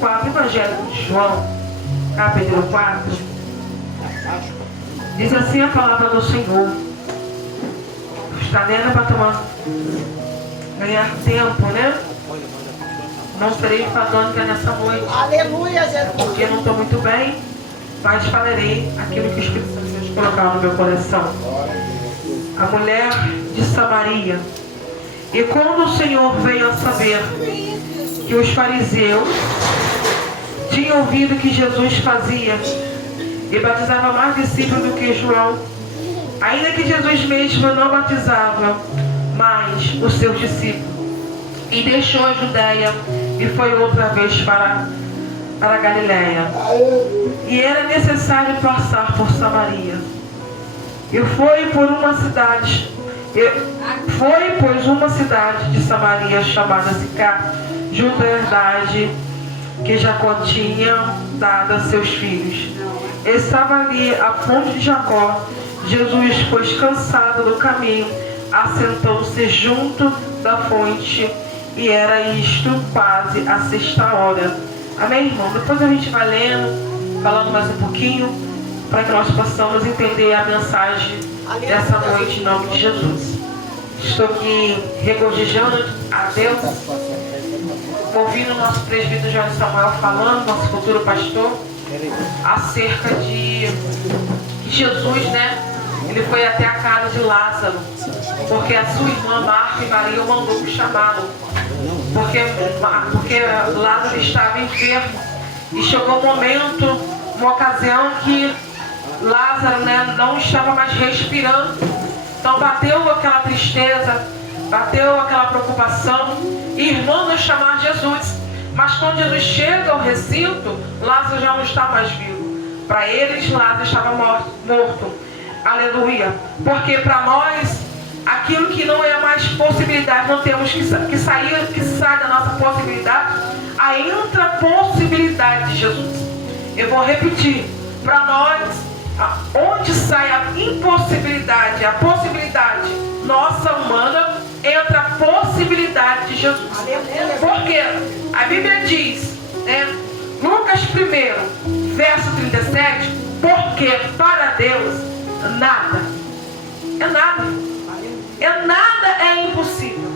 4, Evangelho de João, capítulo 4, diz assim a palavra do Senhor. Está lendo para ganhar tempo, né? Não serei fadônica nessa noite. Aleluia, Jesus. Porque não estou muito bem, mas falarei aquilo que o Espírito Santo de Deus colocou no meu coração. A mulher de Samaria. E quando o Senhor veio a saber que os fariseus tinham ouvido que Jesus fazia e batizava mais discípulos do que João, ainda que Jesus mesmo não batizava mais os seus discípulos, e deixou a Judéia e foi outra vez para a Galiléia. E era necessário passar por Samaria. E foi, pois, uma cidade de Samaria chamada Sicar, junto à herdade que Jacó tinha dado a seus filhos. Estava ali a fonte de Jacó. Jesus, pois cansado do caminho, assentou-se junto da fonte, e era isto quase a 6ª. Amém, irmão? Depois a gente vai lendo, falando mais um pouquinho, para que nós possamos entender a mensagem dessa noite em nome de Jesus. Estou aqui regozijando a Deus, ouvindo o nosso presbítero João Samuel falando, nosso futuro pastor, acerca de que Jesus, né? Ele foi até a casa de Lázaro, porque a sua irmã Marta e Maria o mandou chamá-lo, porque Lázaro estava enfermo, e chegou um momento, uma ocasião que Lázaro, né, não estava mais respirando. Então bateu aquela tristeza, bateu aquela preocupação, e irmão nos chamar Jesus. Mas quando Jesus chega ao recinto, Lázaro já não está mais vivo. Para eles, Lázaro estava morto. Aleluia. Porque para nós, aquilo que não é mais possibilidade, não temos que sai da nossa possibilidade, aí entra a possibilidade de Jesus. Eu vou repetir. Para nós, onde sai a impossibilidade, a possibilidade nossa humana, entra a possibilidade de Jesus. Porque a Bíblia diz, né, Lucas 1, verso 37, porque para Deus nada é impossível.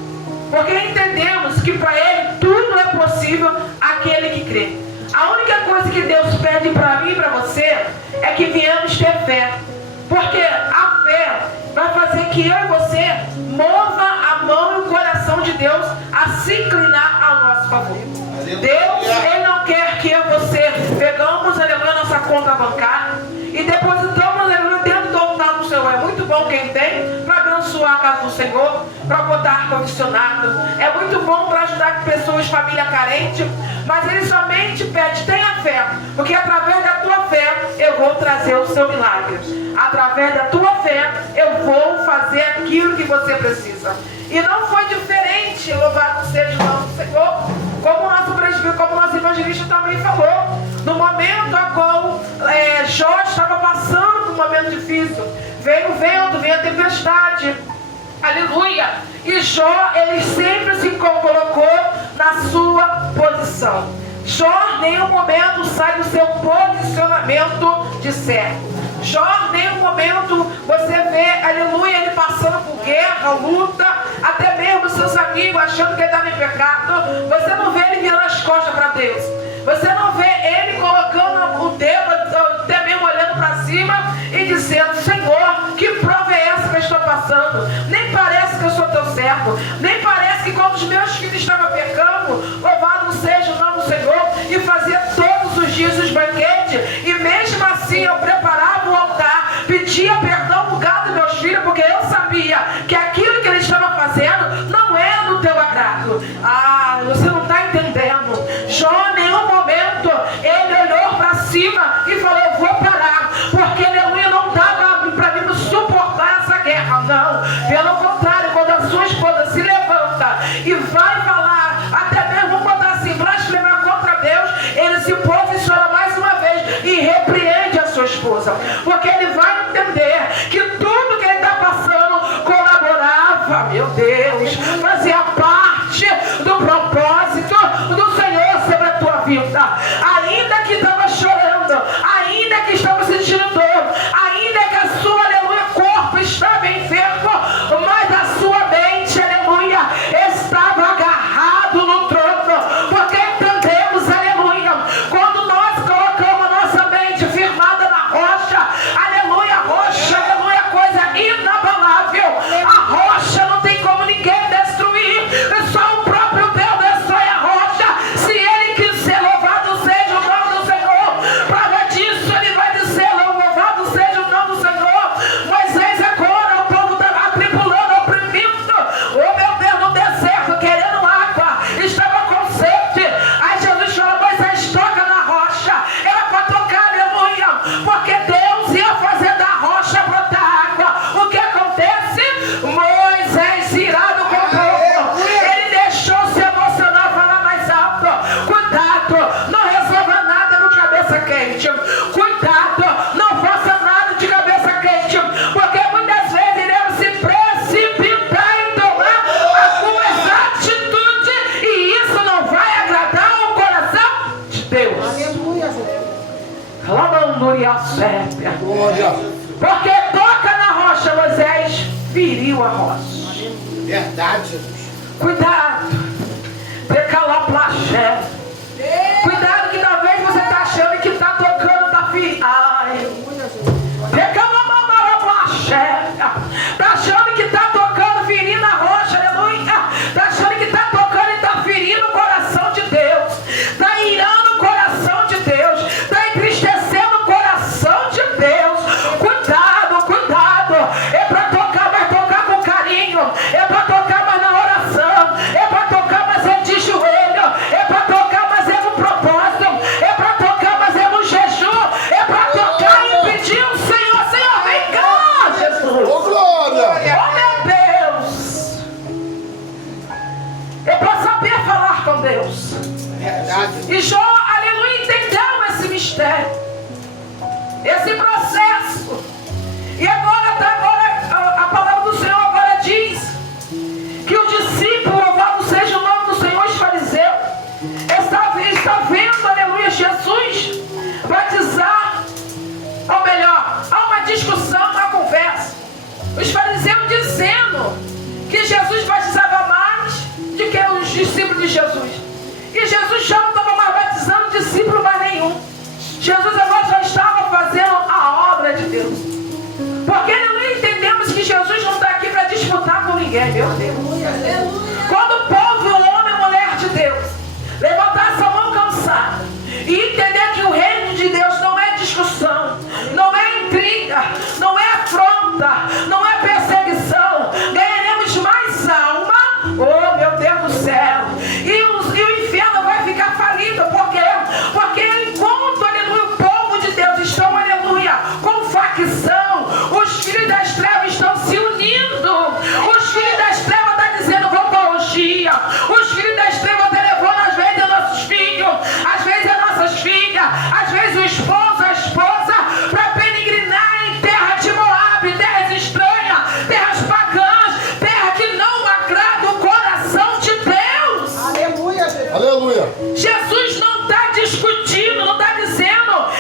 Porque entendemos que para Ele tudo é possível aquele que crê. A única coisa que Deus pede para mim e para você é que venhamos ter fé. Porque a fé vai fazer que eu e você mova a mão e o coração de Deus a se inclinar ao nosso favor. Deus, Ele não quer que eu e você pegamos, aleluia, nossa conta bancária e depositamos, aleluia, dentro do altar do Senhor. É muito bom quem tem para abençoar a casa do Senhor, para botar ar-condicionado. É muito bom para ajudar pessoas, família carente. Mas Ele somente pede, tenha fé, porque através da tua fé eu vou trazer o seu milagre. Através da tua fé eu vou fazer aquilo que você precisa. E não foi diferente, louvado seja o nome do Senhor, como o nosso presbítero, como o nosso evangelista também falou, no momento a qual Jó estava passando por um momento difícil. Veio o vento, veio a tempestade. Aleluia! E Jó, ele sempre se colocou na sua posição. Jó, em nenhum momento, sai do seu posicionamento de servo. Jó, em nenhum momento, você vê, aleluia, ele passando por guerra, luta, até mesmo seus amigos achando que ele estava em pecado. Você não vê ele virando as costas para Deus. Você não vê ele colocando o dedo, até mesmo olhando para cima e dizendo, Senhor, que prova é essa que eu estou passando? Nem parece que eu sou teu servo. Nem parece que quando os meus filhos estavam pecando, louvado seja o nome do Senhor, e fazia todos os dias os banquetes, e mesmo assim eu preparava o altar, pedia perdão por causa dos meus filhos, porque eu sabia que aquilo que ele estava fazendo não era do teu agrado. Ah, você não está entendendo. Jó, em nenhum momento, ele olhou para cima e falou, eu vou parar, porque aleluia, não dava para mim suportar essa guerra. Não, pelo contrário, quando a sua esposa se levanta e vai falar, até mesmo, vamos botar assim, blasfemar contra Deus, ele se posiciona mais uma vez e repreende a sua esposa, porque ele vai entender que tudo que ele está passando colaborava, meu Deus, fazia parte do propósito do Senhor sobre a tua vida. ainda que estava chorando, ainda que estava sentindo dor, ainda que a sua, aleluia, corpo estava enfermo, mas a sua mente, aleluia, estava agarrado no trono, porque entendemos, aleluia, quando nós colocamos a nossa mente firmada na rocha, aleluia, rocha, aleluia, coisa inabalável, a rocha não tem como ninguém destruir, só o próprio Deus destrói a rocha. Se ele quiser, louvado seja o nome do Senhor. Prova disso, ele vai dizer, louvado seja o nome do Senhor. Moisés agora, o povo estava atribulando, oprimindo, oh meu Deus, no deserto, querendo água, estava com sede. Aí Jesus falou, Moisés, toca na rocha. Era para tocar, aleluia, porque Deus ia fazer da rocha brotar água. O que acontece? Moisés, irado com o povo, ele deixou se emocionar, falar mais alto. Cuidado, não resolva nada no cabeça quente. Cuidado, não faça nada de cabeça quente, porque muitas vezes iremos se precipitar em tomar algumas atitudes e isso não vai agradar o coração de Deus. Aleluia. Glória. Porque toca na rocha, Moisés feriu a rocha. Verdade, Jesus. Cuidado, decalaplaxé. Cuidado que talvez você está achando que está tocando, está ferindo. Ai, decalaplaxé. Está achando que está tocando, ferindo a rocha, aleluia. Está achando que está tocando e está ferindo o coração de Deus. Está irando o coração de Deus. Está entristecendo o coração de Deus. Cuidado, cuidado. É para tocar, mas tocar com carinho. É para tocar, mas na oração. É para tocar, mas é de joelho. É para tocar, mas é no propósito. É para tocar, mas é no jejum. É para tocar e pedir ao Senhor, Senhor, vem cá, Jesus. Ô, glória. Oh, meu Deus. É para saber falar com Deus. Verdade. E Jó, aleluia, entendeu esse mistério, esse processo. E agora a palavra do Senhor agora diz que o discípulo, louvado seja o nome do Senhor, os fariseus, está vendo, aleluia, Jesus batizar, ou melhor, há uma discussão, uma conversa. Os fariseus dizendo que Jesus batizava mais do que os discípulos de Jesus. E Jesus já não estava mais batizando discípulo mais nenhum. Jesus agora já estava fazendo a obra de Deus. Porque não entendemos que Jesus não está aqui para disputar com ninguém, meu Deus. Quando o povo, o homem e mulher de Deus, levantar essa mão cansada e entender que o reino de Deus não é discussão, não é intriga, não é afronta, não é perseguição, ganharemos mais alma, oh meu Deus do céu, e o inferno vai ficar falido. Por quê? Porque enquanto, aleluia, o povo de Deus estão, aleluia, com facção, os filhos das trevas estão se unindo. Os filhos das trevas estão dizendo vamos para a orgia. Os filhos das trevas estão levando às vezes a nossos filhos, às vezes a nossas filhas, às vezes o esposo, a esposa, para peregrinar em terra de Moabe, terras estranhas, terras pagãs, terra que não agrada o coração de Deus. Aleluia, Jesus. Aleluia. Jesus não está discutindo, não está dizendo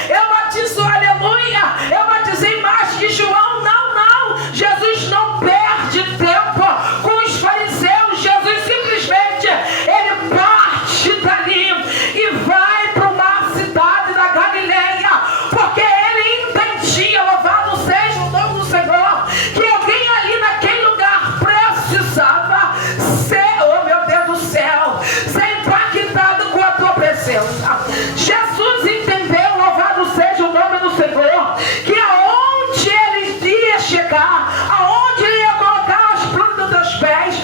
eu batizo, aleluia, eu batizei mais que João. Não, não. Jesus não perde tempo com os fariseus. Jesus simplesmente, ele parte dali e vai para uma cidade da Galileia, porque ele entendia, louvado seja o nome do Senhor, que alguém ali naquele lugar precisava ser, oh meu Deus do céu, ser impactado com a tua presença. Jesus entendeu, louvado seja o nome do Senhor, que aonde ele ia chegar, aonde ele ia colocar as plantas dos pés,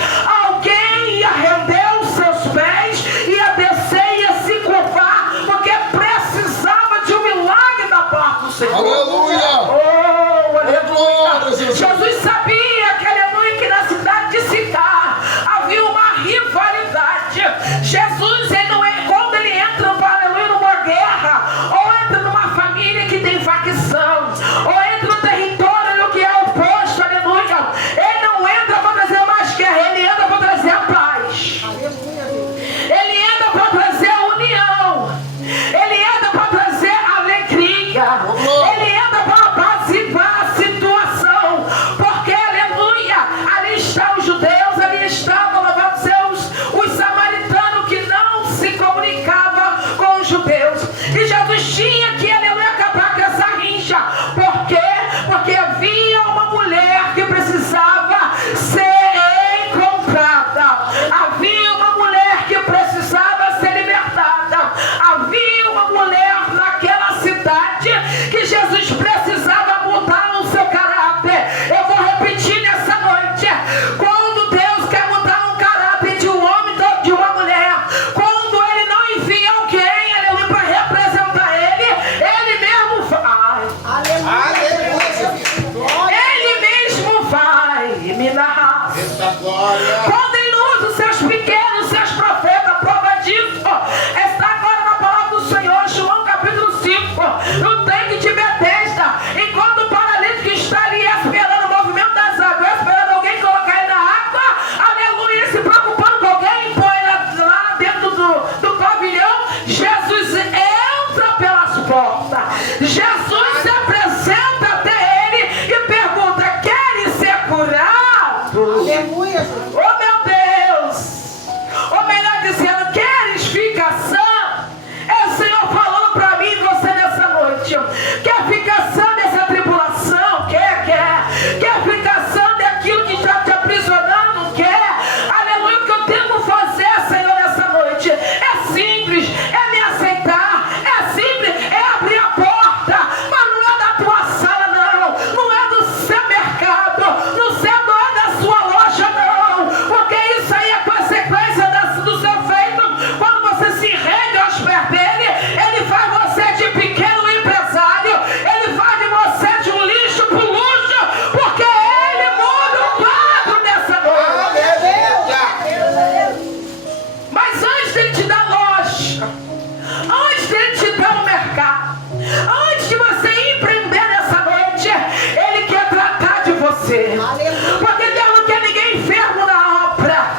alguém ia render os seus pés, ia descer, ia se curvar, porque precisava de um milagre da parte do Senhor. Aleluia. Oh, aleluia. Glória, Jesus. Jesus sabia que, aleluia, que na cidade de Sicar havia uma rivalidade. Jesus, ele não é, quando ele entra, aleluia, numa guerra, ou entra numa família que tem facção, ou entra no território no que é oposto, aleluia, ele não entra para trazer mais guerra, ele entra para trazer a paz. Ele entra para trazer a união. Antes dele te dar no mercado, antes de você empreender nessa noite, ele quer tratar de você. Porque Deus não quer ninguém enfermo na obra.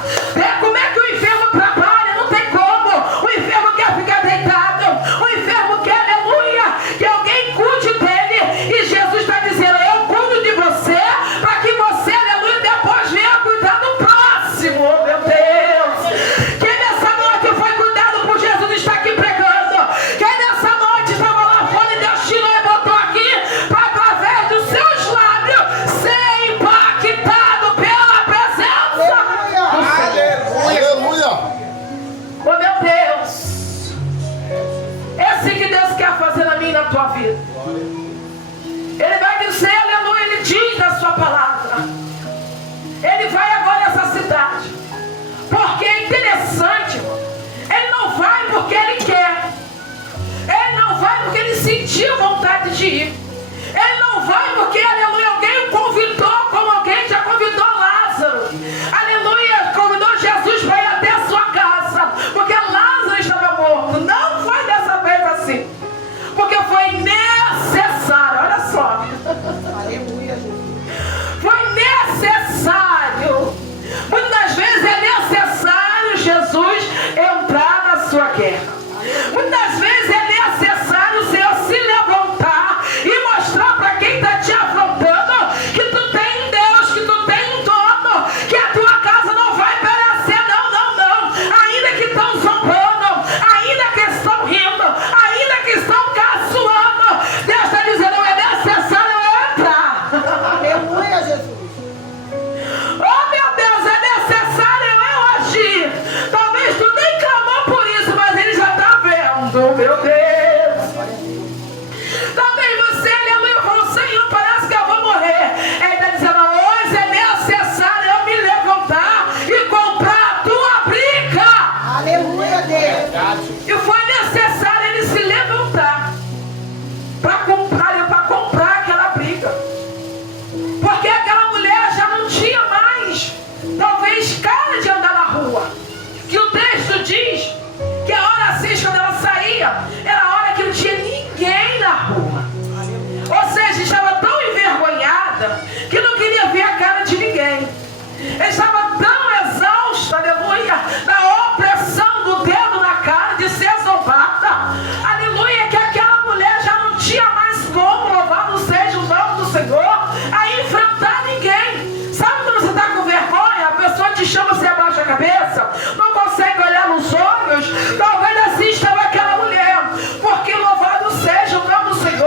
Como é que o enfermo trabalha? Não tem como. O enfermo quer ficar deitado. O enfermo quer, aleluia, que alguém cuide dele. E Jesus está dizendo: eu cuido de você, para que você, aleluia, depois venha cuidar do próximo. Oh, meu Deus. Quem nessa noite foi cuidado por Jesus está aqui pregando. Quem nessa noite estava lá fora e Deus tirou e botou aqui, para através dos seus lábios ser impactado pela presença. Aleluia. Oh, meu Deus. É assim que Deus quer fazer na minha e na tua vida. Ele vai dizer, aleluia, ele diz na sua palavra. Ele vai agora nessa cidade. Porque é interessante, irmão. Ele não vai porque ele quer. Ele não vai porque ele sentiu vontade de ir. Ele não vai porque, aleluia, alguém o convidou, como alguém já convidou Lázaro. Aleluia, convidou Jesus para ir até a sua casa, porque Lázaro estava morto. Não foi dessa vez assim. Porque foi necessário, olha só. Aleluia, Jesus. Foi necessário. Muitas das vezes é necessário Jesus entrar na sua guerra. Muitas vezes é necessário o Senhor se levantar e mostrar para quem está te afrontando que tu tem um Deus, que tu tem um dono, que a tua casa não vai perecer, não, não, não. Ainda que estão zombando, ainda que estão rindo, ainda que estão caçoando, Deus está dizendo: é necessário eu entrar. Aleluia, Jesus. Oh, meu Deus, é necessário eu agir. Talvez tu nem clamou por isso, mas ele já está vendo, meu Deus. Talvez você, aleluia, falou: Senhor, parece que eu vou morrer. Ele está dizendo: hoje é necessário eu me levantar e comprar a tua briga. Aleluia, Deus. E foi necessário ele se levantar para comprar aquela briga. Porque aquela mulher já não tinha mais, talvez, cara de andar na rua. Que o texto diz que a hora assim, quando ela saía, era a hora que não tinha ninguém na rua. Ou seja, estava tão envergonhada que não queria ver a cara de ninguém. Estava tão exausta, aleluia, da opressão do dedo na cara, de ser zombada. Aleluia, que aquela mulher já não tinha mais como, louvado seja o nome do Senhor, a enfrentar ninguém. Sabe quando você está com vergonha, a pessoa te chama, você abaixa a cabeça, não consegue olhar nos olhos? Talvez assim estava aquela mulher, porque louvado seja o nome do Senhor.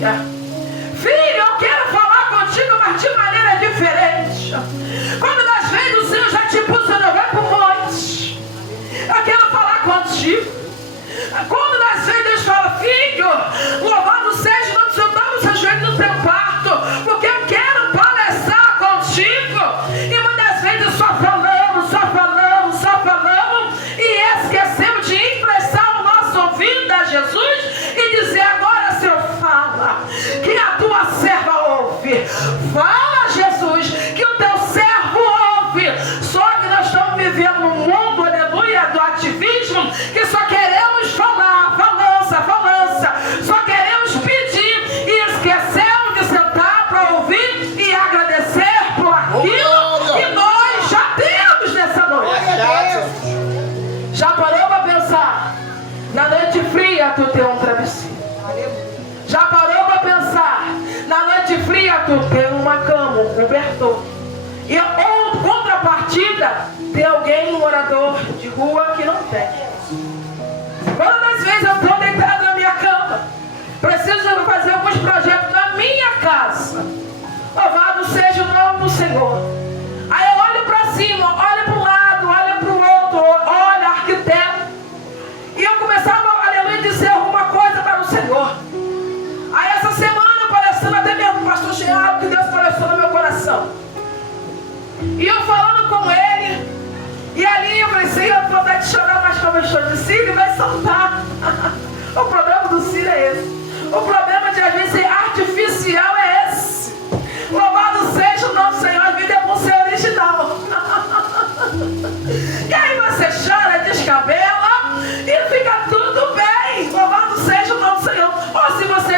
filha. Filho, eu quero falar contigo, mas de maneira diferente. Quando das vezes o Senhor já te puxa, não vai para o monte. Eu quero falar contigo. Quando das vezes Deus fala, filho, louvado seja o nome do Senhor, dá o seu joelho no teu parto, porque eu quero palestrar contigo. E muitas vezes só falamos, e esquecemos de emprestar o nosso ouvido a Jesus e dizer, agora Senhor, fala, que a tua serva ouve. Fala, Jesus, que o teu servo ouve. Só que nós estamos vivendo um mundo, aleluia, do ativismo, que só queremos falar, falança, só queremos pedir e esquecemos de sentar para ouvir e agradecer por aquilo que nós já temos nessa noite. Já parou para pensar? Na noite fria tu tem um travesseiro. Já parou para pensar? Na noite fria tu tem uma cama, um cobertor. E ou contrapartida, tem alguém, um morador de rua que não tem. Quando às vezes eu estou deitado na minha cama, preciso fazer alguns projetos na minha casa. Louvado seja o nome do Senhor. Aí eu olho para cima, olho para um lado, olho para o outro, olho arquiteto. E eu começava, aleluia, dizer alguma coisa para o Senhor. Aí essa semana, palestrando até mesmo o pastor Geraldo, que Deus palestrou no meu coração. E eu falando com ele, e ali eu falei, Senhor, eu vou vontade de chorar, mas como eu estou de Sírio, vai soltar. O problema do Sírio é esse. O problema de às vezes ser artificial é esse. Louvado seja o nosso Senhor, a vida é bom ser original. E aí você chora, descabela e fica tudo bem. Louvado seja o nosso Senhor. Ou se você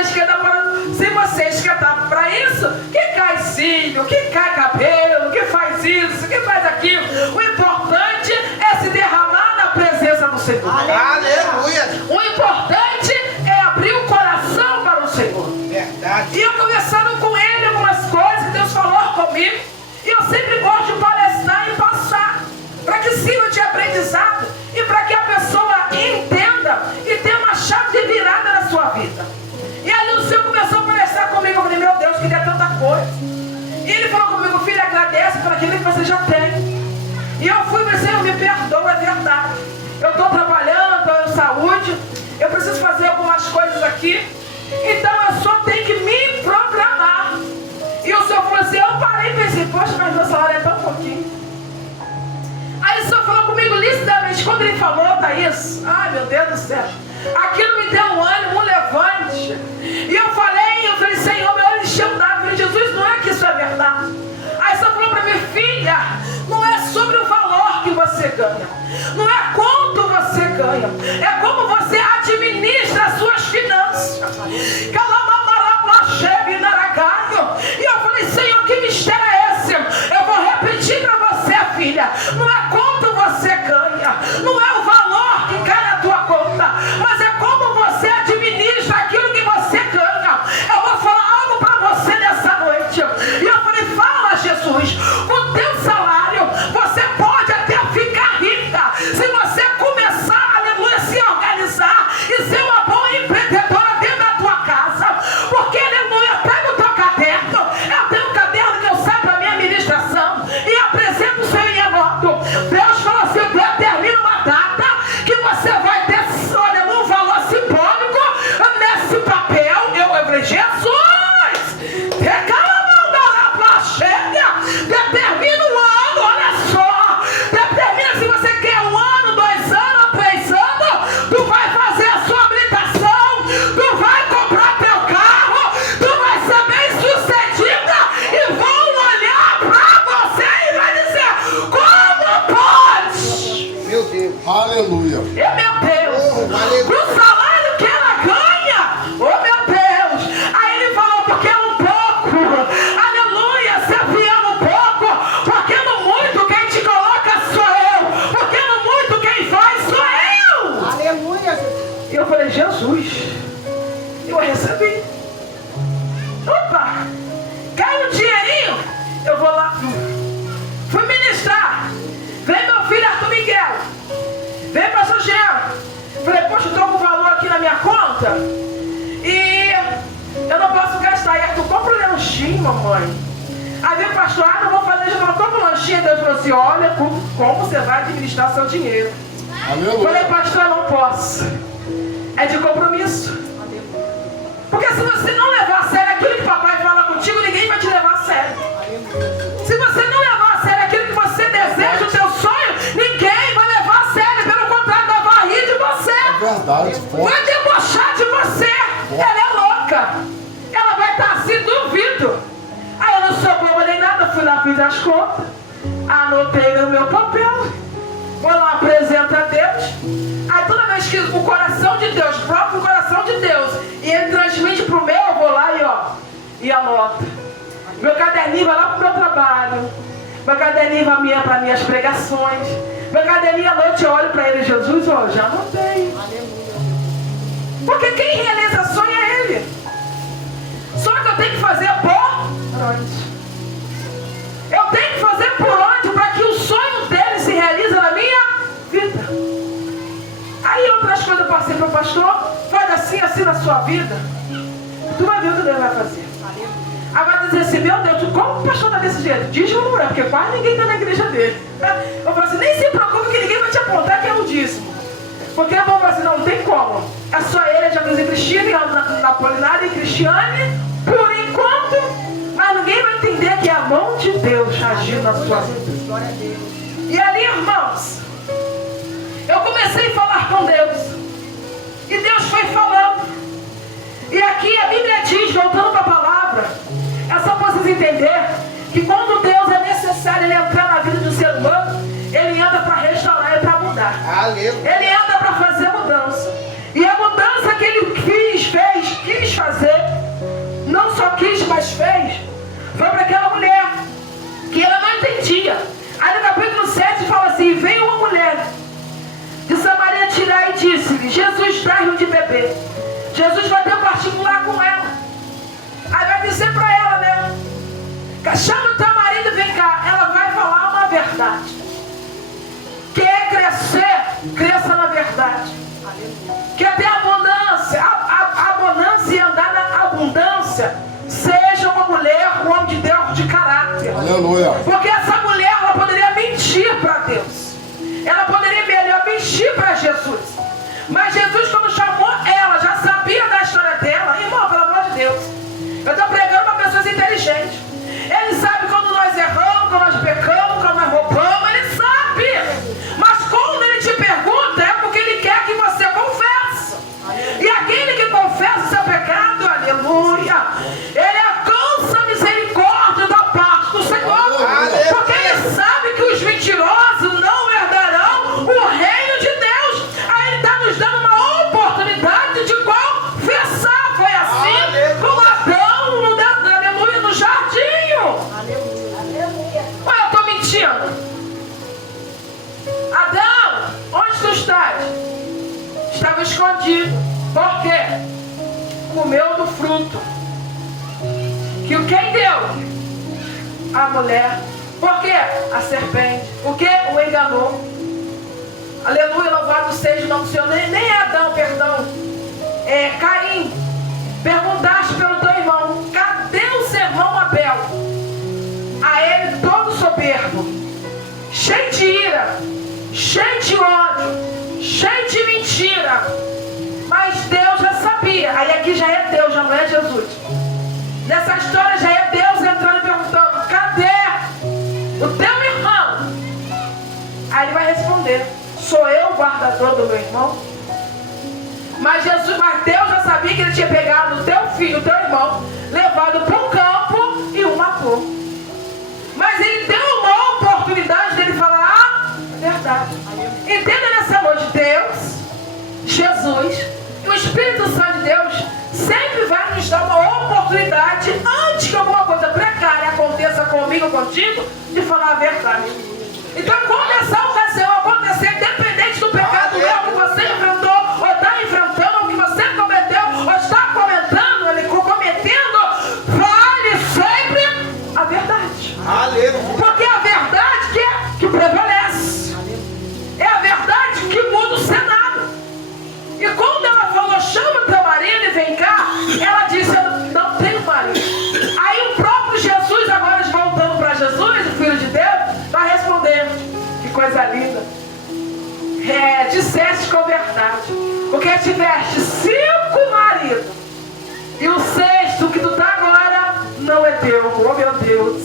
esquentar para isso, que cai cílio, que cai cabelo, que faz isso, que faz aquilo. O importante é se derramar na presença do Senhor. Aleluia. O importante é abrir o coração para o Senhor. Verdade. E eu conversando com ele algumas coisas que Deus falou comigo, e eu sempre gosto de palestrar e passar, para que sirva de aprendizado e para que a pessoa entenda e tenha uma chave de virada na sua vida. E aí o Senhor começou a palestrar comigo. Eu falei, meu Deus, que é tanta coisa. E ele falou comigo, filho, agradece por aquilo que você já tem. E eu fui, mas Senhor, me perdoa, é verdade. Eu estou trabalhando, estou em saúde, eu preciso fazer algumas coisas aqui, então eu só tenho que me programar. E o Senhor falou assim, eu parei e pensei, poxa, mas meu salário é tão pouquinho. Aí o Senhor falou comigo licidamente, quando ele falou, Thaís, ai meu Deus do céu, aquilo me deu um ânimo, um levante. E eu falei, Senhor, meu olho encheu d'água. Eu falei, Jesus, não é que isso é verdade. Aí o Senhor falou para mim, filha, não é sobre o valor que você ganha, não é quanto você ganha, é como você administra as suas finanças. E eu falei, Senhor, que mistério é esse? Eu vou repetir para você, filha, não é quanto você ganha, não é o valor que cai na tua conta, mas é como você administra aquilo que você ganha. Eu vou falar algo para você nessa noite. E eu falei, fala, Jesus, o teu salário, você pode até ficar rica, se você começar, aleluia, se organizar e ser uma boa empreendedora dentro da tua casa, porque, aleluia, pega o teu caderno, eu tenho um caderno que eu saio para minha administração e apresento o Senhor em anoto. Deus falou assim, determina uma data que você vai ter, olha, um valor simbólico nesse papel. Eu falei, Jesus, determina um ano, olha só, determina se você quer 1 ano, 2 anos, 3 anos, tu vai fazer a sua habilitação, tu vai comprar teu carro, tu vai ser bem sucedida e vão olhar pra você e vai dizer, como pode? Meu Deus. Aleluia. Meu Deus, aleluia. pro salário que ela ganha, oh meu Deus. Aí ele falou, porque é um pouco, aleluia, ser fiel no pouco, porque no muito quem te coloca sou eu, porque no muito quem faz sou eu. Aleluia, Jesus. E eu falei, Jesus, eu recebi. Opa, cai um dinheirinho, eu vou lá. Fui ministrar, vem meu filho Arthur Miguel, vem pastor Jean. Falei, poxa, estou com valor aqui na minha conta e eu não posso mamãe. Aí veio o pastor, não vou fazer, já falou, como lanchinho? Deus falou assim, olha como você vai administrar seu dinheiro. Aleluia. Falei, pastor, não posso. É de compromisso. Porque se você não levar a sério aquilo que papai fala contigo, ninguém vai te levar a sério. Se você não levar a sério aquilo que você deseja, o seu sonho, ninguém vai levar a sério. Pelo contrário, vai rir de você. É verdade, forte. Vai debochar de você. Ela é louca. Ela vai estar assim, duvido. Aí eu não sou boba nem nada. Fui lá, fiz as contas. Anotei no meu papel. Vou lá, apresento a Deus. Aí toda vez que o coração de Deus, o próprio coração de Deus, e ele transmite pro meu, eu vou lá e anoto. Meu caderninho vai lá pro meu trabalho. Meu caderninho vai para minhas pregações. Meu caderninho à noite eu olho para ele, Jesus, ó, já anotei. Porque quem realiza sonho é ele. Só que eu tenho que fazer por onde? Eu tenho que fazer por onde para que o sonho dele se realize na minha vida. Aí outras coisas eu passei para o pastor, faz assim na sua vida. Tu vai ver o que Deus vai fazer. Agora dizer assim, meu Deus, como o pastor está desse jeito? Dízimo, porque quase ninguém está na igreja dele. Eu falo assim, nem se preocupe que ninguém vai te apontar que é o dízimo. Porque eu vou falar assim, não tem como. É só ele, a Jacuzzi Cristina, a Apolinária e Cristiane, por enquanto. Mas ninguém vai entender que é a mão de Deus agindo na sua vida. E ali, irmãos, eu comecei a falar com Deus. E Deus foi falando. E aqui a Bíblia diz, voltando para a palavra, é só para vocês entenderem que quando Deus é necessário ele entrar na vida do ser humano, ele anda para restaurar e para mudar. Ele anda para fazer mudança. E a mudança que ele quis fazer, não só quis, mas fez, foi para aquela mulher que ela não entendia. Aí no capítulo 7 fala assim, veio uma mulher de Samaria tirar e disse-lhe, Jesus, traz-lhe de beber. Jesus vai ter um particular com ela. Aí vai dizer para ela, né? Chama o teu marido e vem cá. Ela vai falar uma verdade. Quer crescer, cresça na verdade. Quer ter abundância, abundância e andar na abundância. Seja uma mulher, um homem de Deus de caráter. Aleluia. Porque essa mulher, ela poderia mentir para Deus. Ela poderia melhor mentir para Jesus. Mas Jesus, quando chamou ela, já sabia da história dela. Irmão, pelo amor de Deus, eu estou pregando para pessoas inteligentes. Ele sabe quando nós erramos, quando nós pecamos, quando nós roubamos. Ele sabe. Mas quando ele te pergunta, é porque ele quer que você confesse. E aquele que confessa o seu pecado, aleluia, ele alcança a misericórdia da parte do Senhor. Porque ele sabe que os mentirosos não herdarão o reino de Deus. Aí ele está nos dando uma oportunidade de confessar. Foi assim com Adão, aleluia, no jardim. Olha, eu estou mentindo. Adão, onde tu estás? Estava escondido. Por quê? Comeu do fruto. Que quem deu? A mulher. Por quê? A serpente. O que? O enganou. Aleluia, louvado seja o nome do Senhor. Nem é Adão, perdão. É Caim. Perguntaste pelo teu irmão, cadê o seu irmão Abel? A ele todo soberbo, cheio de ira, cheio de ódio, cheio de mentira. Mas Deus já sabia. Aí aqui já é Deus, já não é Jesus. Nessa história já é Deus entrando e perguntando, cadê o teu irmão? Aí ele vai responder, sou eu o guardador do meu irmão? Mas Deus já sabia que ele tinha pegado o teu filho, o teu irmão, levado para um campo e o matou. Mas ele deu uma oportunidade dele falar a verdade. Entenda nessa noite, Deus, Jesus, e o Espírito Santo de Deus sempre vai nos dar uma oportunidade, antes que alguma coisa precária aconteça comigo ou contigo, de falar a verdade. Então quando essa ocasião acontecer, independente do pecado que você enfrentou, ou está enfrentando, ou que você cometeu, ou está cometendo, fale sempre a verdade. Aleluia. Porque é a verdade que prevalece. É a verdade que muda o cenário. E quando ela falou, chama teu marido e vem cá, ela disse, eu não tenho marido. Aí o próprio disseste com verdade, porque tiveste 5 maridos, e o 6º que tu está agora não é teu. Oh meu Deus.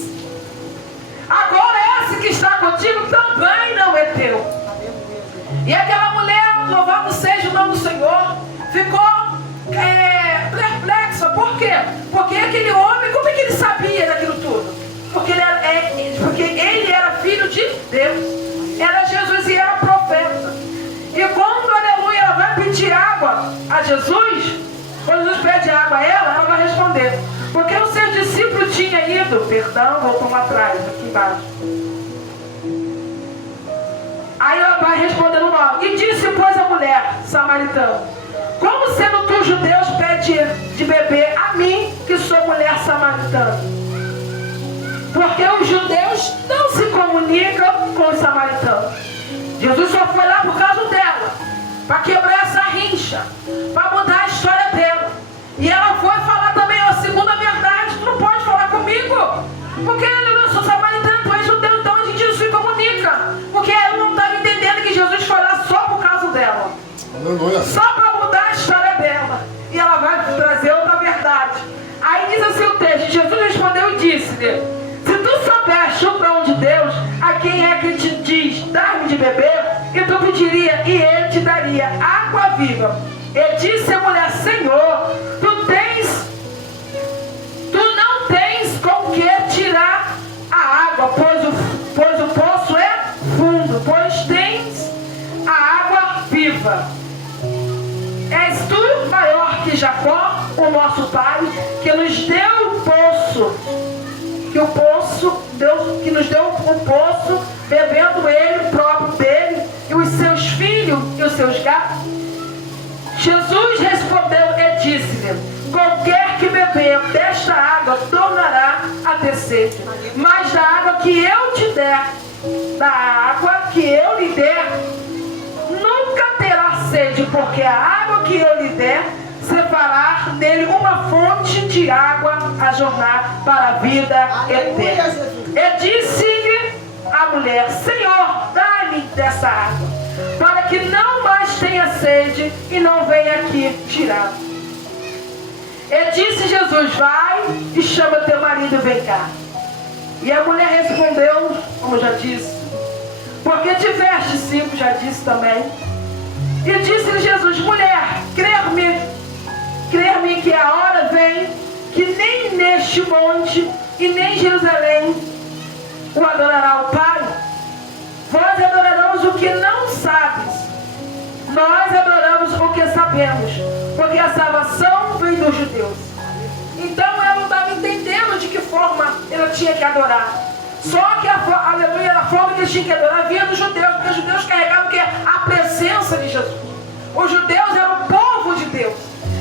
Agora esse que está contigo também não é teu. E aquela mulher, louvado seja o nome do Senhor, ficou perplexa. Por quê? Porque aquele homem, como é que ele sabia daquilo tudo? Porque ele era filho de Deus. Era Jesus e era profeta. E quando, aleluia, ela vai pedir água a Jesus, quando Jesus pede água a ela vai responder: porque o seu discípulo tinha ido, perdão, voltou lá atrás, aqui embaixo. Aí ela vai respondendo logo: e disse, pois, a mulher samaritana: como sendo tu, judeus, pede de beber a mim, que sou mulher samaritana? Porque os judeus não se comunicam com os samaritanos. Jesus só foi lá por causa dela, para quebrar essa rincha, para mudar a história dela. E ela foi falar também a segunda verdade: tu não pode falar comigo, porque eu sou samaritano, tu és judeu, então a gente não se comunica. Porque ela não estava entendendo que Jesus foi lá só por causa dela, só para mudar a história dela. E ela vai trazer outra verdade. Aí diz assim o texto: Jesus respondeu e disse-lhe: se tu soubesse o dom de Deus, a quem é que te diz, dá-me de beber, e tu pediria, e ele te daria água viva. E disse a mulher: Senhor, tu não tens com que tirar a água, pois o poço é fundo, pois tens a água viva. És tu maior que Jacó, o nosso pai, que nos deu o poço, que nos deu o poço, bebendo ele, o próprio dele, e os seus filhos e os seus gatos. Jesus respondeu e disse-lhe: qualquer que beber desta água tornará a ter sede, mas da água que eu te der, da água que eu lhe der, nunca terá sede, porque a água que eu lhe der se fará nele uma fonte de água a jorrar para a vida eterna. E disse-lhe a mulher: Senhor, dá-me dessa água, para que não mais tenha sede e não venha aqui tirar. E disse Jesus: vai e chama teu marido e vem cá. E a mulher respondeu, como já disse, porque tiveste 5, já disse também. E disse-lhe Jesus: mulher, crer-me que a hora vem, que nem neste monte e nem em Jerusalém o adorará o Pai. Vós adorarás o que não sabes, nós adoramos o que sabemos, porque a salvação vem dos judeus. Então ela não estava entendendo de que forma ela tinha que adorar. Só que a forma que eles tinham que adorar vinha dos judeus, porque os judeus carregavam que a presença de Jesus. Os judeus eram o povo de Deus.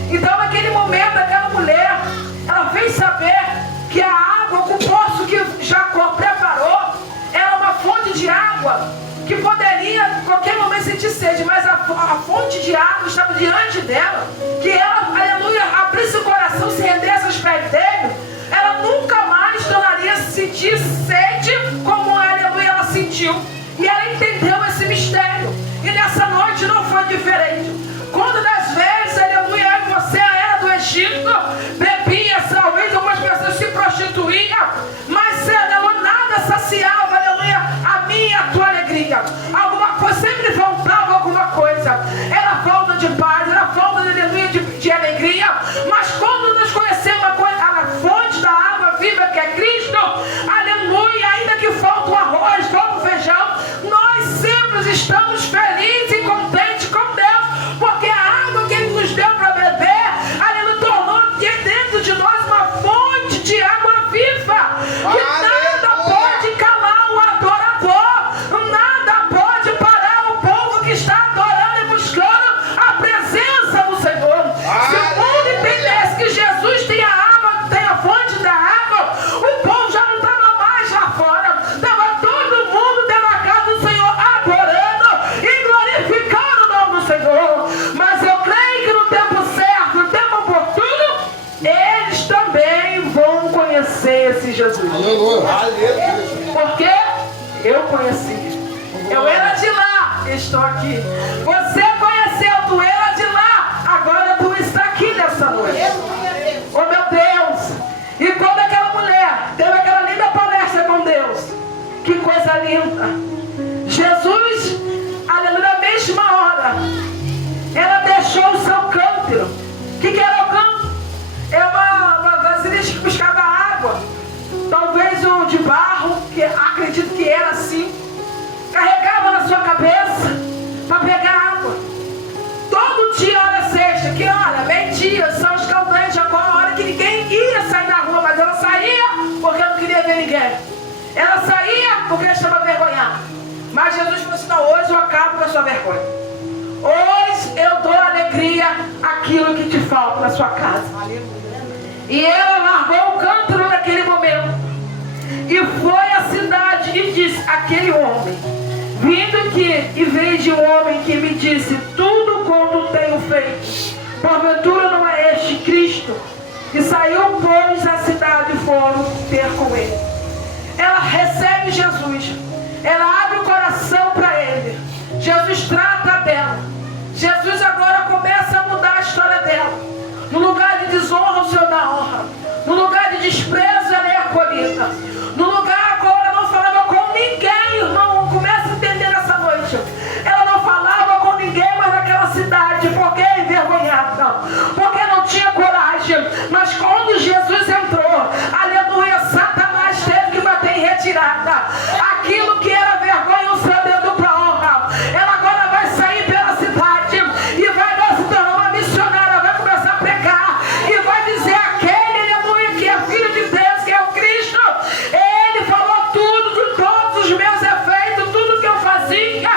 Então naquele momento aquela mulher, ela veio saber que a água, o poço que Jacó preparou, era uma fonte de água que poderia em qualquer momento sentir sede, mas a fonte de água estava diante dela, que ela, aleluia, abrisse o coração, se rendesse aos pés dele, ela nunca mais tornaria a sentir sede como, aleluia, ela sentiu. E ela entendeu esse mistério. E nessa noite não foi diferente. Quando das vezes, aleluia, você era do Egito, bebia, talvez algumas pessoas se prostituíam, mas aleluia, nada saciava, aleluia, a minha e a tua alegria. Alguma coisa, sempre faltava alguma coisa. Era falta de paz, era falta de aleluia, de alegria. Mas quando nos conhecemos a fonte da água viva que é Cristo, aleluia, ainda que falta o arroz, falta o feijão, nós sempre estamos felizes e contentes com Deus, porque a água que Ele nos deu para beber, aleluia, tornou dentro de nós uma fonte de água viva, que nada pode calar o adorador, nada pode parar o povo que está adorando e buscando a presença do Senhor. Se o mundo entendesse que Jesus tem a água, tem a fonte da água, o povo já não estava mais lá fora, estava todo mundo dentro da casa do Senhor adorando e glorificando o nome do Senhor. Mas eu creio que no tempo certo, no tempo oportuno, eles também vão conhecer esse Jesus. Porque eu conheci. Eu era de lá, estou aqui. Você cântaro. O que era o cântaro? É uma vasilha que buscava água. Talvez o de barro, que acredito que era assim. Carregava na sua cabeça para pegar água. Todo dia, hora sexta, que olha, meio-dia, são os caldantes, já com a hora que ninguém ia sair da rua, mas ela saía porque não queria ver ninguém. Ela saía porque estava envergonhada. Mas Jesus falou assim: não, hoje eu acabo com a sua vergonha. Hoje eu dou alegria àquilo que te falta na sua casa. E ela largou o cântaro naquele momento e foi à cidade e disse: aquele homem, vindo aqui e veio de um homem que me disse tudo quanto tenho feito, porventura não é este Cristo? E saiu, pois, da cidade e foram ter com ele. Ela recebe Jesus, ela abre o coração para ele. Jesus trata dela. Jesus agora começa a mudar a história dela. No lugar de desonra, o Senhor dá honra. No lugar de desprezo, ela é acolhida. No lugar agora ela não falava com ninguém, irmão. Começa a entender nessa noite. Ela não falava com ninguém mais naquela cidade. Porque é envergonhada. Porque não tinha coragem. Mas quando Jesus entrou, aleluia, Satanás teve que bater em retirada. Aquilo que era vergonha, o Senhor deu para honra. Ela agora vai sair pela cidade e vai se tornar uma missionária. Vai começar a pregar e vai dizer aquele, aleluia, que é filho de Deus, que é o Cristo. Ele falou tudo, de todos os meus efeitos, tudo que eu fazia.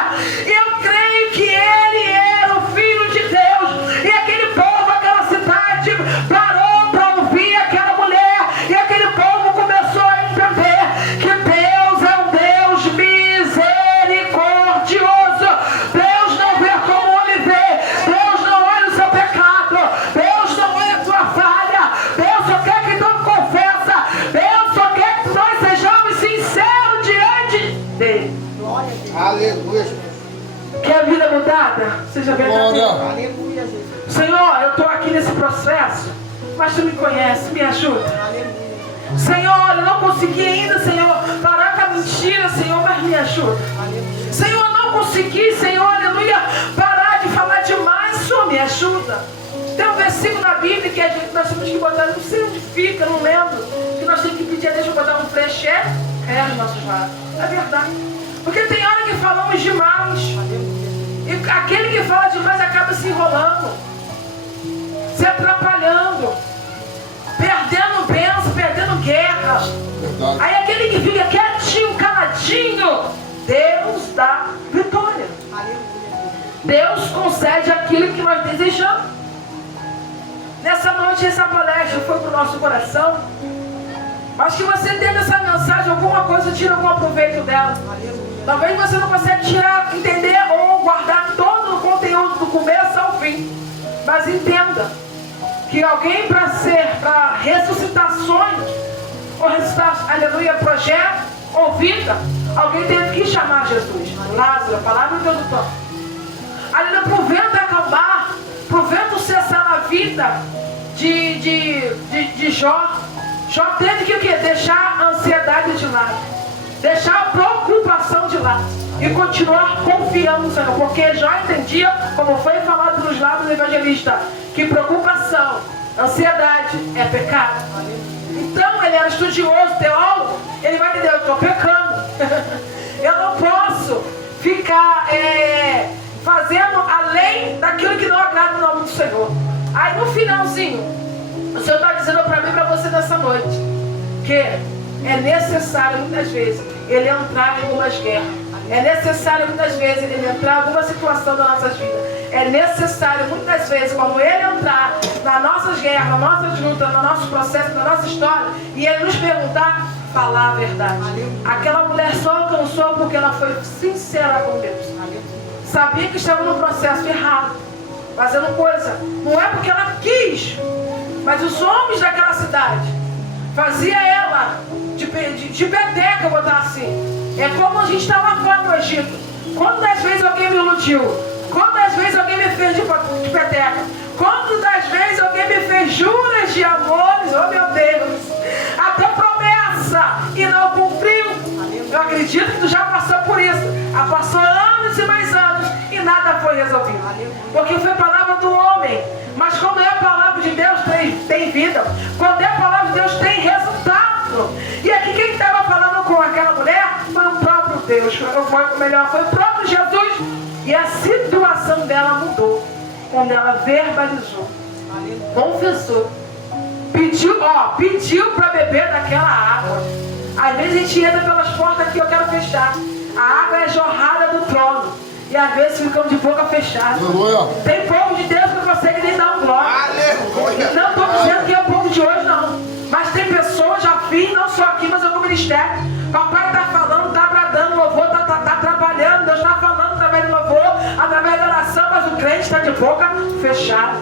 Eu creio que ele era o filho de Deus. E aquele povo, aquela cidade, parou para ouvir aquela mulher. E aquele povo começou a entender que Deus é um Deus misericordioso. Deus não vê como o homem vê. Deus não olha o seu pecado. Deus não olha a tua falha. Deus só quer que tu confessa. Deus só quer que nós sejamos sinceros diante dele. Aleluia. Quer a vida mudada? Seja verdadeiro. Glória. Aleluia, Jesus. Senhor, eu estou aqui nesse processo, mas tu me conhece, me ajuda. Aleluia. Senhor, eu não consegui ainda, Senhor, parar com a mentira, Senhor, mas me ajuda. Senhor, eu não consegui, Senhor, aleluia, parar de falar demais, Senhor, me ajuda. Tem um versículo na Bíblia que nós temos que botar, não sei onde fica, não lembro, que nós temos que pedir a Deus para botar um flechê nos nossos lábios. É verdade. Porque tem hora que falamos demais. E aquele que fala demais acaba se enrolando, se atrapalhando, perdendo bênção, perdendo guerra. Verdade. Aí aquele que fica quietinho, caladinho, Deus dá vitória. Deus concede aquilo que nós desejamos. Nessa noite essa palestra foi para o nosso coração. Mas que você tendo essa mensagem, alguma coisa, tira algum proveito dela. Talvez você não consiga tirar, entender ou guardar todo o conteúdo do começo ao fim. Mas entenda que alguém para ressuscitar sonhos, ou ressuscitar, aleluia, projeto ou vida, alguém teve que chamar Jesus. Lázaro, a palavra de Deus do pão. Aleluia, para o vento acalmar, para o vento cessar na vida de Jó. Jó teve que o quê? Deixar a ansiedade de lado, deixar a preocupação de lado e continuar confiando no Senhor, porque Jó entendia, como foi falado nos lábios do evangelista, que preocupação, ansiedade é pecado. Então ele era estudioso, teólogo, ele vai entender: eu estou pecando. Eu não posso ficar fazendo além daquilo que não agrada o nome do Senhor. Aí no finalzinho, o Senhor está dizendo para mim e para você nessa noite que é necessário muitas vezes ele entrar em algumas guerras. É necessário muitas vezes ele entrar em alguma situação das nossas vidas. É necessário muitas vezes, como ele entrar nas nossas guerras, nas nossas lutas, no nosso processo, na nossa história, e ele nos perguntar, falar a verdade. Aquela mulher só alcançou porque ela foi sincera com Deus. Sabia que estava no processo errado, fazendo coisa. Não é porque ela quis, mas os homens daquela cidade fazia ela de peteca, botar assim. É como a gente está lá fora no Egito. Quantas vezes alguém me iludiu? Quantas vezes alguém me fez de peteca? Quantas vezes alguém me fez juras de amores? Oh meu Deus! Até promessa e não cumpriu. Eu acredito que tu já passou por isso. Passou anos e mais anos e nada foi resolvido. Porque foi palavra do homem. Mas como foi o próprio Jesus. E a situação dela mudou. Quando ela verbalizou, confessou, pediu para beber daquela água. Às vezes a gente entra pelas portas aqui, eu quero fechar. A água é jorrada do trono. E às vezes ficamos de boca fechada. Aleluia. Tem povo de Deus que não consegue nem dar um glória. Aleluia. Não estou dizendo que é o povo de hoje, não. Mas tem pessoas, já vi, não só aqui, mas eu no ministério. Papai está falando, está bradando, o louvor está trabalhando, Deus está falando através do louvor, através da oração, mas o crente está de boca fechada.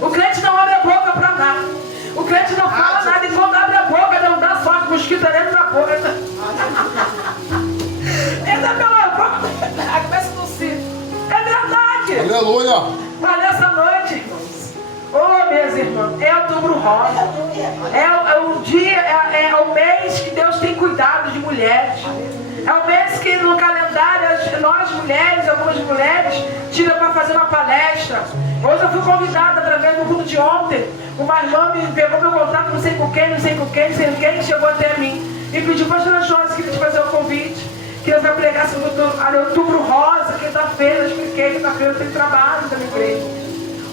O crente não abre a boca para nada. O crente não fala nada e quando abre a boca, não dá sorte, mosquito dentro da boca. Entra pela boca, começa a tossir. É verdade. Aleluia. Mas nessa noite, irmãos, meus irmãos, é outubro rosa. É o dia, é o mês que Deus tem cuidado de mulheres. É o mês que no calendário nós mulheres, algumas mulheres, tiram para fazer uma palestra. Hoje eu fui convidada através do culto de ontem. Uma irmã me pegou meu contato, não sei com quem, chegou até mim e pediu, pastora Joyce, queria te fazer um convite. Que eu vou pregar sobre outubro rosa, quinta-feira, eu expliquei, quinta-feira eu tenho trabalho da minha igreja.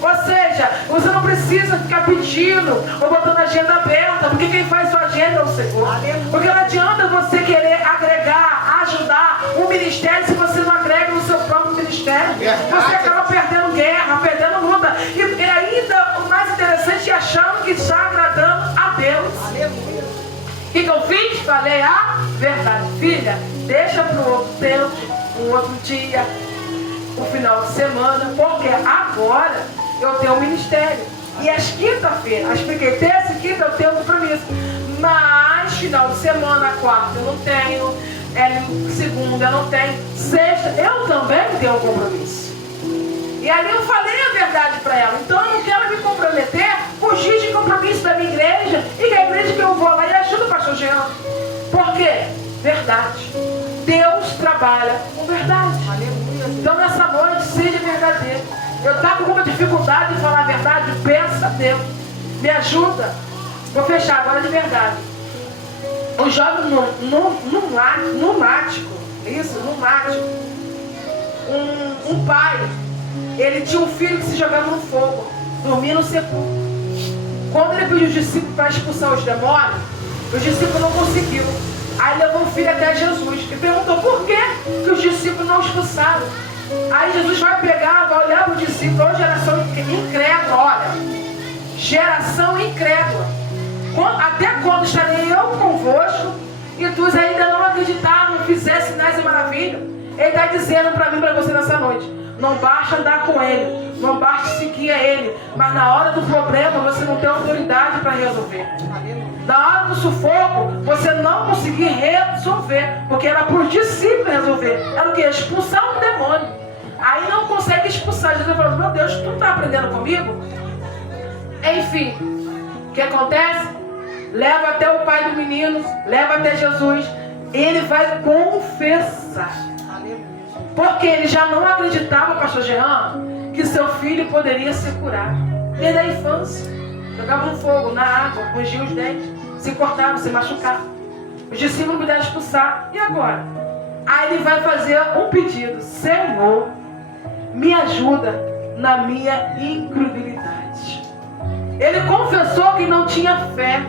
Ou seja, você não precisa ficar pedindo ou botando a agenda aberta, porque quem faz sua agenda é o Senhor. Porque não adianta você querer agregar, ajudar um ministério se você não agrega no seu próprio ministério. Você acaba perdendo guerra, perdendo luta. E ainda o mais interessante é achando que está agradando a Deus. O que eu fiz? Falei a verdade. Filha, deixa para o outro tempo, um outro dia, um final de semana, porque agora eu tenho um ministério. E às quinta-feiras, expliquei, terça e quinta eu tenho um compromisso. Mas final de semana, quarta eu não tenho, segunda eu não tenho, sexta eu também tenho um compromisso. E ali eu falei a verdade para ela. Então eu não quero me comprometer com o X de compromisso da minha igreja e da igreja que eu vou lá e ajudo o pastor Jean. Por quê? Verdade. Deus trabalha com verdade. Então nessa noite seja verdadeiro. Eu estava com alguma dificuldade de falar a verdade, peça a Deus. Me ajuda. Vou fechar agora de verdade. O jovem numático, um pai, ele tinha um filho que se jogava no fogo, dormia no sepulcro. Quando ele pediu os discípulos para expulsar os demônios, os discípulos não conseguiu. Aí levou o filho até Jesus e perguntou por que os discípulos não expulsaram. Aí Jesus vai pegar, vai olhar para o discípulo, olha, geração incrédula, olha, geração incrédula. Até quando estarei eu convosco e tu ainda não acreditaram, não fizesse sinais e maravilhas? Ele está dizendo para mim, para você nessa noite, não basta andar com ele, não basta seguir a ele, mas na hora do problema você não tem autoridade para resolver. Na hora do sufoco você não conseguir resolver, porque era por discípulo resolver. Era o que? Expulsar um demônio. Aí não consegue expulsar. Jesus falou, meu Deus, tu não está aprendendo comigo? Enfim, o que acontece? Leva até o pai do menino, leva até Jesus. Ele vai confessar. Porque ele já não acreditava, pastor Jean, que seu filho poderia ser curado. Desde a infância. Jogava no fogo, na água, rangia os dentes, se cortava, se machucava. Os discípulos puderam expulsar. E agora? Aí ele vai fazer um pedido. Senhor, me ajuda na minha incredulidade. Ele confessou que não tinha fé.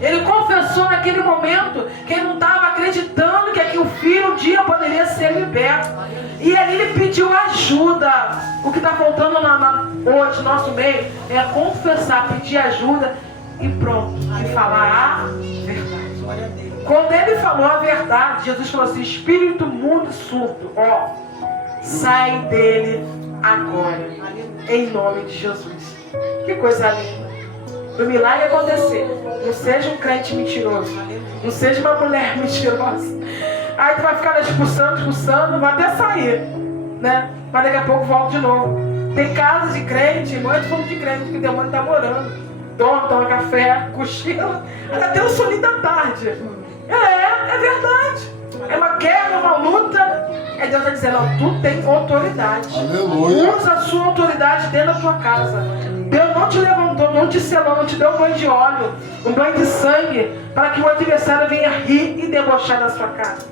Ele confessou naquele momento que ele não estava acreditando que o filho um dia poderia ser liberto. E ali ele pediu ajuda. O que está faltando hoje no nosso meio é confessar, pedir ajuda e pronto. E falar a verdade. Quando ele falou a verdade, Jesus falou assim, espírito mudo e surdo, sai dele agora. Em nome de Jesus. Que coisa linda. O milagre acontecer. Não seja um crente mentiroso. Não seja uma mulher mentirosa. Aí tu vai ficar expulsando, vai até sair, né? Mas daqui a pouco volta de novo. Tem casas de crente, não é de fundo de crente, que o demônio está morando. Toma café, cochila, até o soninho da tarde. É verdade. É uma guerra, uma luta. Aí Deus está dizendo, tu tem autoridade. Aleluia. Usa a sua autoridade dentro da tua casa. Deus não não te levantou, não te selou, não te deu um banho de óleo, um banho de sangue, para que o adversário venha rir e debochar da sua casa.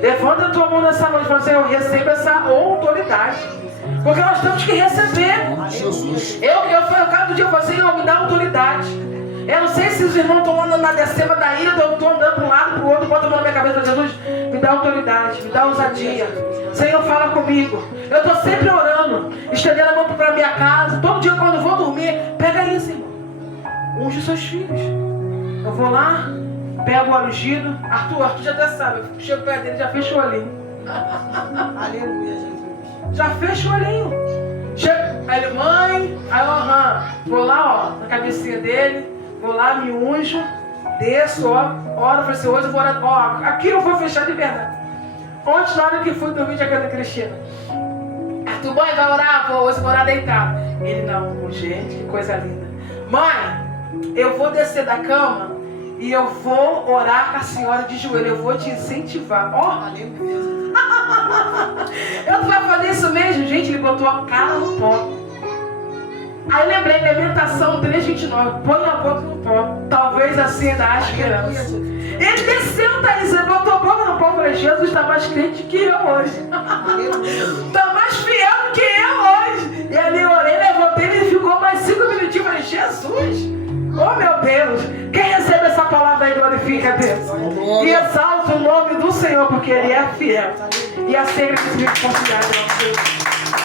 Levanta a tua mão nessa noite e fala, Senhor, receba essa autoridade. Porque nós temos que receber. Jesus. Eu cada dia eu falo, Senhor, me dá autoridade. Eu não sei se os irmãos estão andando na descema da ilha, eu estou andando para um lado, para o outro, bota a mão na minha cabeça e fala, Jesus, me dá autoridade, me dá ousadia. Senhor, fala comigo. Eu estou sempre orando, estendendo a mão para a minha casa. Todo dia quando eu vou dormir, pega isso, irmão. Unge os seus filhos. Eu vou lá, pego o óleo ungido. Arthur já até sabe, eu chego perto dele, já fecha o olhinho. Aleluia, Jesus. Já fecha o olhinho. Chega, aí ele, mãe, aí eu, vou lá, ó, na cabecinha dele, vou lá, me unjo, desço, ó, oro, falei assim, hoje eu vou orar, ó, aqui eu vou fechar de verdade. Ontem, na hora que fui dormir de Ana Cristina, Arthur, mãe, vai orar? Hoje eu vou orar deitado. Ele, não, gente, que coisa linda. Mãe, eu vou descer da cama e eu vou orar com a senhora de joelho, eu vou te incentivar, ó. Eu vai fazer isso mesmo, gente, ele botou a cara no pó. Aí lembrei da Lamentação 3:29, põe a boca no pó, talvez assim ainda há esperança. Ele desceu, Thaís, ele botou a boca no pó, eu falei, Jesus está mais crente que eu hoje. Está mais fiel do que eu hoje. E ali eu orei, levantei, ele ficou mais 5 minutinhos, eu falei, Jesus, oh meu Deus, quem recebe essa palavra aí glorifica a Deus. E exalta o nome do Senhor, porque Ele é fiel. E a sempre que se me considera.